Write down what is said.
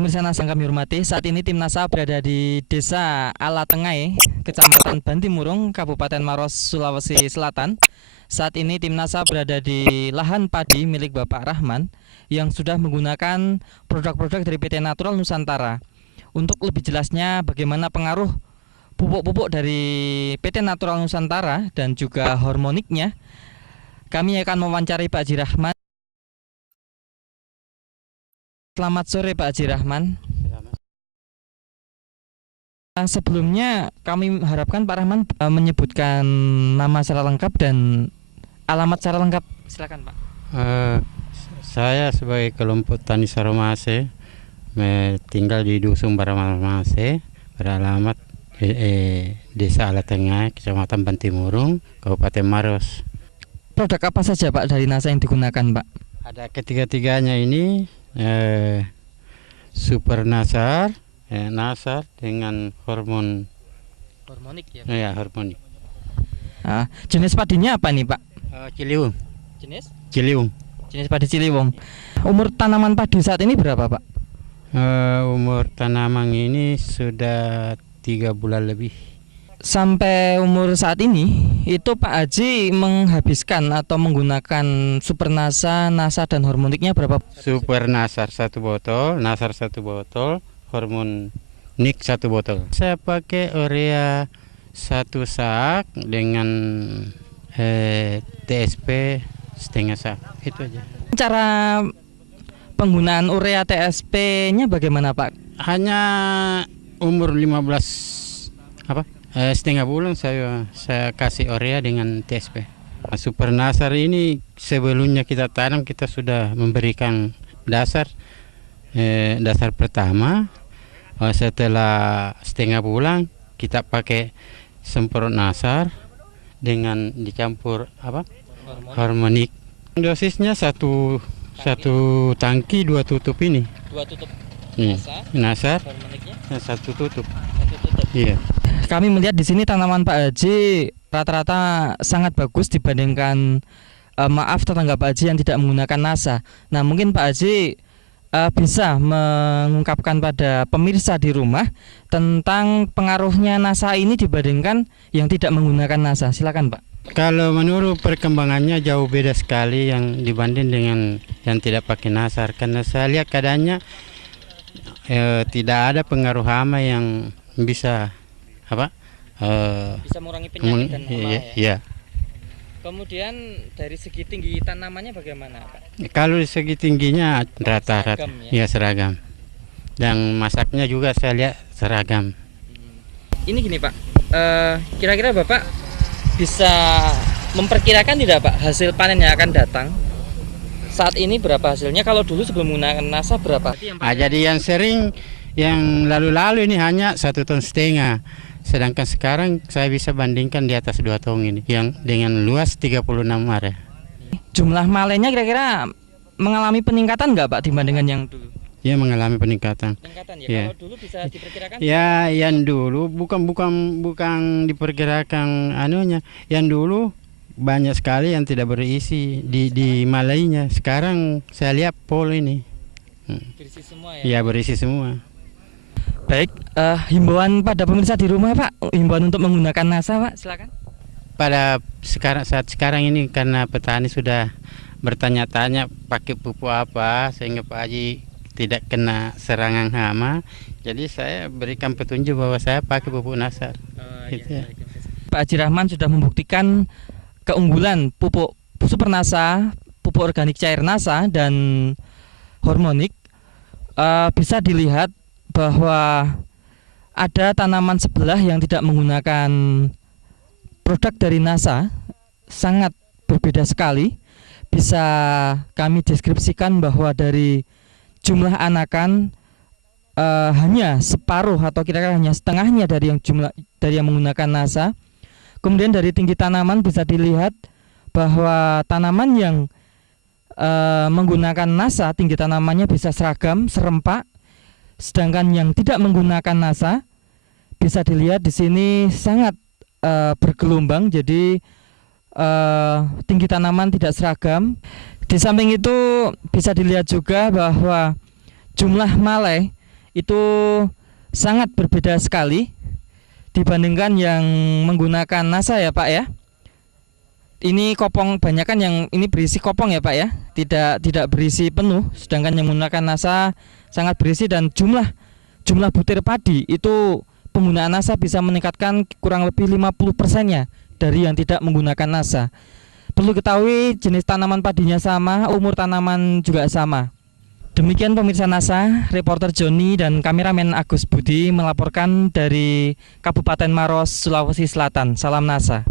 Pemirsa NASA yang kami hormati, saat ini tim NASA berada di Desa Alatengai, Kecamatan Bantimurung, Kabupaten Maros, Sulawesi Selatan. Saat ini tim NASA berada di lahan padi milik Bapak Rahman yang sudah menggunakan produk-produk dari PT Natural Nusantara. Untuk lebih jelasnya bagaimana pengaruh pupuk-pupuk dari PT Natural Nusantara dan juga hormoniknya, kami akan mewawancari Pak Haji Rahman. Selamat sore Pak Haji Rahman. Sebelumnya kami harapkan Pak Rahman menyebutkan nama secara lengkap dan alamat secara lengkap. Silakan Pak. Saya sebagai kelompok Tani Saromase tinggal di Dusun Baramase, beralamat Desa Alatengai, Kecamatan Bantimurung, Kabupaten Maros. Produk apa saja Pak dari NASA yang digunakan Pak? Ada ketiga-tiganya ini, Super Nasar, Nasar dengan Hormonik ya. Ya, hormonik. Jenis padinya apa nih Pak? Ciliwung. Jenis padi Ciliwung. Umur tanaman padi saat ini berapa Pak? Umur tanaman ini sudah 3 bulan lebih. Sampai umur saat ini itu Pak Haji menghabiskan atau menggunakan Super NASA, NASA dan hormoniknya berapa? Super Nasar 1 botol, Nasar 1 botol, hormonik 1 botol. Saya pakai urea 1 sak dengan TSP setengah sak. Itu aja. Cara penggunaan urea TSP-nya bagaimana Pak? Hanya umur 15 setengah bulan saya kasih urea dengan TSP. Super Nasar ini sebelumnya kita tanam kita sudah memberikan dasar pertama. Setelah setengah bulan kita pakai semprot Nasar dengan dicampur hormonik. Dosisnya satu tangki 2 tutup ini. 2 tutup Nasar, hormoniknya 1 tutup. 1 tutup. Iya. Kami melihat di sini tanaman Pak Haji rata-rata sangat bagus dibandingkan tetangga Pak Haji yang tidak menggunakan NASA. Nah, mungkin Pak Haji bisa mengungkapkan pada pemirsa di rumah tentang pengaruhnya NASA ini dibandingkan yang tidak menggunakan NASA. Silakan Pak. Kalau menurut perkembangannya jauh beda sekali yang dibanding dengan yang tidak pakai Nasar, karena saya lihat keadaannya tidak ada pengaruh hama yang bisa Bisa mengurangi penyakit dan hama ya. Iya. Kemudian dari segi tinggi tanamannya bagaimana Pak? Kalau dari segi tingginya rata-rata Seragam, ya seragam. Dan masaknya juga saya lihat seragam. Ini gini Pak, kira-kira Bapak bisa memperkirakan tidak Pak hasil panen yang akan datang? Saat ini berapa hasilnya? Kalau dulu sebelum menggunakan NASA berapa? Jadi yang sering yang lalu-lalu ini hanya 1,5 ton. Sedangkan sekarang saya bisa bandingkan di atas 2 ton ini yang dengan luas 36 area. Jumlah malenya kira-kira mengalami peningkatan nggak Pak dibandingkan yang dulu? Ya, mengalami peningkatan. Peningkatan ya. Ya. Kalau dulu bisa diperkirakan? Ya, yang dulu bukan diperkirakan anunya. Yang dulu banyak sekali yang tidak berisi di malainya. Sekarang saya lihat pol ini. Berisi semua ya? Ya, berisi semua. Baik, himbauan pada pemirsa di rumah Pak, himbauan untuk menggunakan NASA Pak, silakan. Pada saat sekarang ini karena petani sudah bertanya-tanya pakai pupuk apa sehingga Pak Haji tidak kena serangan hama, jadi saya berikan petunjuk bahwa saya pakai pupuk Nasar. Gitu ya. Pak Haji Rahman sudah membuktikan keunggulan pupuk Super NASA, pupuk organik cair NASA dan hormonik. Bisa dilihat bahwa ada tanaman sebelah yang tidak menggunakan produk dari NASA, sangat berbeda sekali. Bisa kami deskripsikan bahwa dari jumlah anakan hanya separuh atau kira-kira hanya setengahnya dari yang menggunakan NASA. Kemudian dari tinggi tanaman bisa dilihat bahwa tanaman yang menggunakan NASA tinggi tanamannya bisa seragam, serempak. Sedangkan yang tidak menggunakan NASA bisa dilihat di sini sangat bergelombang, jadi tinggi tanaman tidak seragam. Di samping itu bisa dilihat juga bahwa jumlah malai itu sangat berbeda sekali dibandingkan yang menggunakan NASA ya Pak ya. Ini kopong banyakan yang ini berisi kopong ya Pak ya, tidak berisi penuh, sedangkan yang menggunakan NASA sangat berisi dan jumlah butir padi itu penggunaan NASA bisa meningkatkan kurang lebih 50%-nya dari yang tidak menggunakan NASA. Perlu ketahui jenis tanaman padinya sama, umur tanaman juga sama. Demikian pemirsa NASA, reporter Joni dan kameramen Agus Budi melaporkan dari Kabupaten Maros, Sulawesi Selatan. Salam NASA.